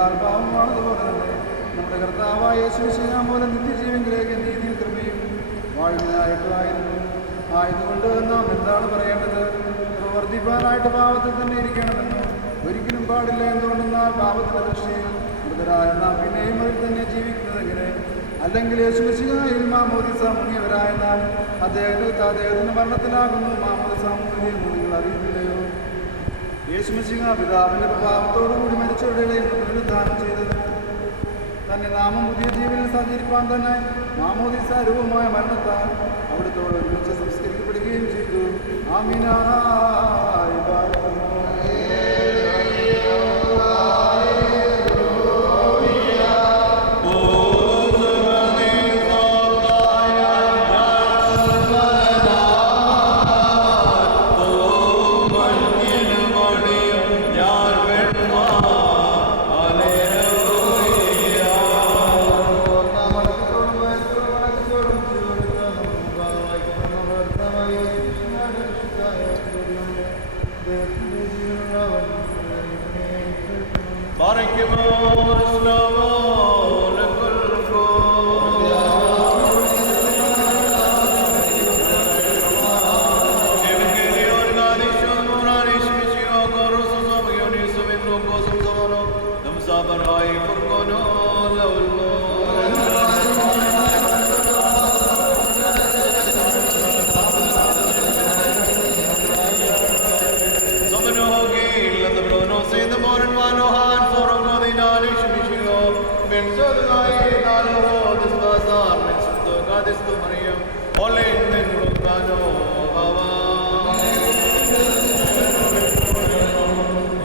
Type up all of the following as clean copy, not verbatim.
പാപങ്ങളാൽ പാപമാണതുപോലെ തന്നെ നമ്മുടെ കർത്താവായ യേശുമിശിഹാ മൂലം നിത്യജീവനിലേക്ക് നീതിയും കൃപയും വാഴുന്നതായിട്ടുമായിരുന്നു. ആയതുകൊണ്ട് നാം എന്താണ് പറയേണ്ടത്? പ്രവർത്തിപ്പാനായിട്ട് പാപത്തിൽ തന്നെ ഇരിക്കണമെന്നും ഒരിക്കലും പാടില്ല. എന്തുകൊണ്ടെന്നാൽ പാപത്തിന്റെ ദൃഷ്ടിയിൽ മൃതരായ നാം പിന്നെയും അതിൽ തന്നെ ജീവിക്കുന്നതെങ്ങനെ? അല്ലെങ്കിൽ യേശുമിശിഹായിൽ മാമോദിസ മുങ്ങിയവരായ നാം അദ്ദേഹത്തിന്റെ മരണത്തിലാകുന്നു മാമോദിസ മുങ്ങിയെന്ന് നിങ്ങൾ അറിയുന്നില്ലയോ? യേശുമിശിഹാ പിതാവിന്റെ പ്രഭാവത്തോടുകൂടി മരിച്ചവരുടെയും പുനരുദ്ധാനം ചെയ്തത് തന്നെ നാമം പുതിയ ജീവനിൽ സഞ്ചരിപ്പാൻ തന്നെ മാമോദിസ രൂപമായ മരണത്താൽ അവിടുത്തോട് ഒരുമിച്ച് സംസ്കരിക്കപ്പെടുകയും ചെയ്തു. ആമീനായ ബാലകമോ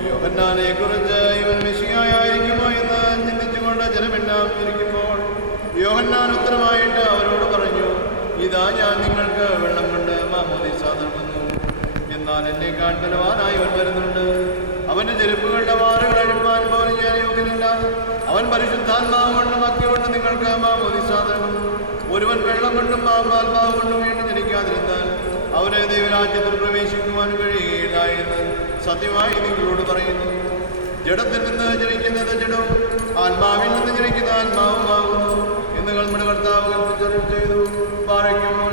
യോഹന്നാനെക്കുറിച്ച് ഇവൻ മെശിഹായായിരിക്കുമോ എന്ന് ചിന്തിച്ചുകൊണ്ട് ജനമെല്ലാം ഇരിക്കുമ്പോൾ യോഹന്നാൻ ഉത്തരമായിട്ട് അവരോട് പറഞ്ഞു, ഇതാ ഞാൻ നിങ്ങൾക്ക് വെള്ളം കൊണ്ട് മാമോദീസ നൽകുന്നു. എന്നാൽ എന്നെക്കാൾ ബലവാനായവൻ വരുന്നുണ്ട്. അവന്റെ ചെരുപ്പുകളുടെ വാറുകൾ അഴിപ്പാൻ പോലും ഞാൻ യോഗ്യനല്ല. അവൻ പരിശുദ്ധാത്മാവ് കൊണ്ടും അഗ്നി കൊണ്ട് നിങ്ങൾക്ക് മാമോദീസ നൽകുന്നു. ഒരുവൻ വെള്ളം കൊണ്ടും ആത്മാവ് കൊണ്ടും വീണ്ടും ജനിക്കാതിരുന്നാൽ അവനെ ദൈവരാജ്യത്തിൽ പ്രവേശിക്കുവാൻ കഴിയില്ല എന്ന് സത്യമായി നിങ്ങളോട് പറയുന്നു. ജഡത്തിൽ നിന്ന് ജനിക്കുന്നത് ജഡവും ആത്മാവിൽ നിന്ന് ജനിക്കുന്ന ആത്മാവുമാകുന്നു എന്ന് നമ്മുടെ കർത്താവ് കൽപ്പിച്ചരുൾ ചെയ്തു. പാറയ്ക്കുമോ